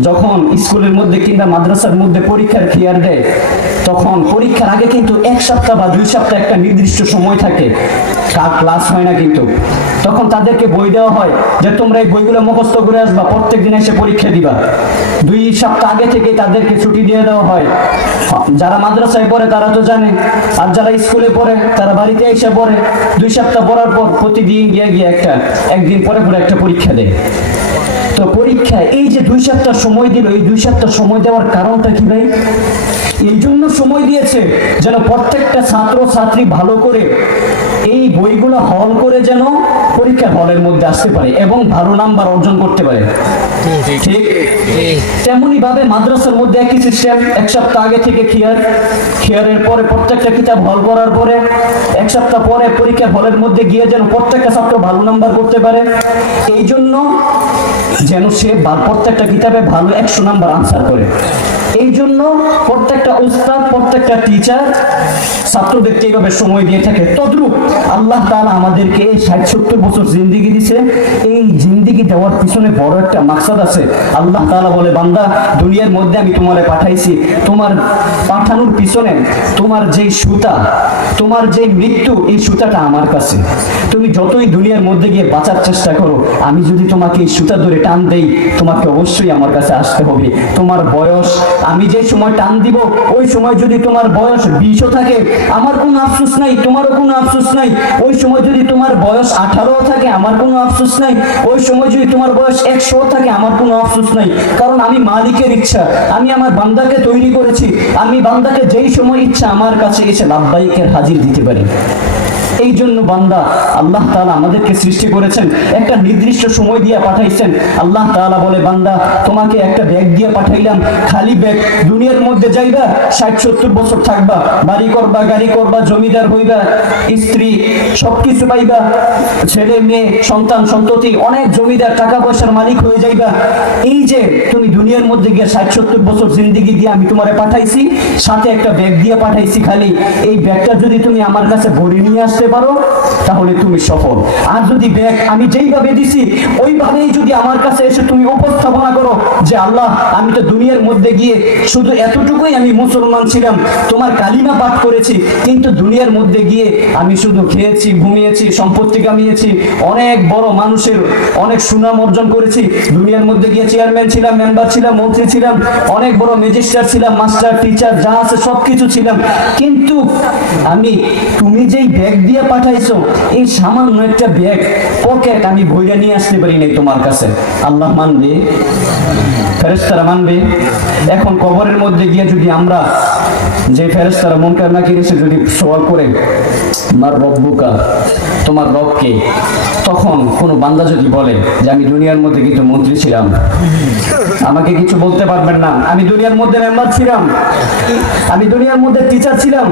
যখন স্কুলের মধ্যে কিংবা মাদ্রাসার মধ্যে পরীক্ষার ক্লিয়ার দেয়, তখন পরীক্ষার আগে কিন্তু এক সপ্তাহ বা দুই সপ্তাহ একটা নির্দিষ্ট সময় থাকে। কার ক্লাস হয় না কিন্তু। তখন তাদেরকে বই দেওয়া হয় যে, তোমরা এই বইগুলো মুখস্থ করে আসবা প্রত্যেক দিন এসে পরীক্ষা দিবা। দুই সপ্তাহ আগে থেকে তাদেরকে ছুটি দিয়ে দেওয়া হয়। যারা মাদ্রাসায় পড়ে, তারা তো জানে। আর যারা স্কুলে পড়ে, তারা বাড়িতে এসে পড়ে। দুই সপ্তাহ পড়ার পর প্রতিদিন গিয়ে গিয়ে একটা, একদিন পরে পরে একটা পরীক্ষা দেয়। তো পরীক্ষা, এই যে দুই সপ্তাহ সময় দিল, এই দুই সপ্তাহ সময় দেওয়ার কারণটা কি ভাই? এই জন্য সময় দিয়েছে যেন প্রত্যেকটা ছাত্র ছাত্রী ভালো করে এই বইগুলো হল করে যেন পরীক্ষার হলের মধ্যে আসতে পারে এবং ভালো নাম্বার অর্জন করতে পারে। ঠিক? তেমনি ভাবে মাদ্রাসার মধ্যে একই সিস্টেম এক সপ্তাহ আগে থেকে খিয়ার খিয়ারের পরে প্রত্যেকটা কিতাব হল করার পরে, এক সপ্তাহ পরে পরীক্ষার হলের মধ্যে গিয়ে যেন প্রত্যেকটা ছাত্র ভালো নাম্বার করতে পারে। এই জন্য যেন সে প্রত্যেকটা কিতাবে ভালো একশো নাম্বার আনসার করে। এই জন্য প্রত্যেকটা উস্তাদ, প্রত্যেকটা টিচার ছাত্রদেরকে এইভাবে সময় দিয়ে থাকে? তদ্রুপ আল্লাহ তালা আমাদেরকে এই ষাট সত্তর বছর জিন্দিগি দিছে। এই জিন্দিগি দেওয়ার পিছনে বড় একটা মাকসাদ আছে। আল্লাহ তালা বলে, বান্দা, দুনিয়ার মধ্যে আমি তোমারে পাঠাইছি। তোমার পাঠানোর পিছনে তোমার যেই সুতা, তোমার যে মৃত্যু, এই সুতাটা আমার কাছে। তুমি যতই দুনিয়ার মধ্যে গিয়ে বাঁচার চেষ্টা করো, আমি যদি তোমাকে এই সুতা ধরে টান দেই তোমাকে অবশ্যই আমার কাছে আসতে হবে। তোমার বয়স, আমি যে সময় টান দিব, ওই সময় যদি তোমার বয়স বিশও থাকে, আমার কোনো আফসোস নাই, তোমারও কোনো আফসোস নাই। ওই সময় যদি তোমার বয়স আঠারো থাকে, আমার কোনো আফসোস নাই। ওই সময় যদি তোমার বয়স একশো থাকে, আমার কোনো আফসোস নাই। কারণ আমি মালিকের ইচ্ছা, আমি আমার বান্দাকে তৈরি করেছি। আমি বান্দাকে যেই সময় ইচ্ছা, আমার কাছে এসে লাভবাহিকের হাজির দিতে পারি। এই জন্য বান্দা আল্লাহ তাআলা আমাদেরকে সৃষ্টি করেছেন। একটা নির্দিষ্ট সময় দিয়ে পাঠাইছেন। আল্লাহ তাআলা বলে, বান্দা, তোমাকে একটা ব্যাগ দিয়ে পাঠাইলাম। খালি ব্যাগ দুনিয়ার মধ্যে যাইবা, ষাট, সত্তর বছর থাকবা, বাড়ি করবা, গাড়ি করবা, জমিদার হইবা, স্ত্রী, সবকিছু পাইবা, ছেলে, মেয়ে, সন্তান, সন্ততি, অনেক জমিদার টাকা পয়সার মালিক হয়ে যাইবা। এই যে তুমি দুনিয়ার মধ্যে গিয়ে ষাট, সত্তর বছর জিন্দিগি দিয়ে আমি তোমারে পাঠাইছি, সাথে একটা ব্যাগ দিয়ে পাঠাইছি খালি। এই ব্যাগটা যদি তুমি আমার কাছে ভরে নিয়ে আসতে পারো, তাহলে তুমি সফল। আর যদি ব্যাগ আমি যেইভাবে দিছি, ওইভাবেই যদি আমার কাছে এসে তুমি উপস্থাপনা করো যে আল্লাহ, আমি তো দুনিয়ার মধ্যে গিয়ে শুধু এতটুকুই আমি মুসলমান ছিলাম, তোমার কালিমা পাঠ করেছি, কিন্তু দুনিয়ার মধ্যে গিয়ে আমি শুধু খেয়েছি, ঘুমিয়েছি, সম্পত্তি কামিয়েছি, অনেক বড় মানুষের অনেক সুনাম অর্জন করেছি, দুনিয়ার মধ্যে গিয়ে চেয়ারম্যান ছিলাম, মেম্বার ছিলাম, মন্ত্রী ছিলাম, অনেক বড় ম্যাজিস্ট্রেট ছিলাম, মাস্টার, টিচার, যা আছে সবকিছু ছিলাম, কিন্তু আমি, তুমি যেই ব্যাগ দিয়ে পাঠাইছো, এই সামান্য একটা ব্যাগ পকেট আমি বইটা নিয়ে আসতে পারি নাই তোমার কাছে। আল্লাহ মানবে ফেরেস্তারা মানবে। এখন কবরের মধ্যে গিয়ে যদি আমরা যে ফেরেস্তারা মনকার নাকি এসে যদি সওয়াল করে, মার রব্বুকা, তোমার রবকে? তখন কোনো বান্দা যদি বলে যে, আমি দুনিয়ার মধ্যে কিন্তু মন্ত্রী ছিলাম। আমাকে কিছু বলতে পারবেন না। আমি দুনিয়ার মধ্যে মেম্বার ছিলাম। আমি দুনিয়ার মধ্যে টিচার ছিলাম।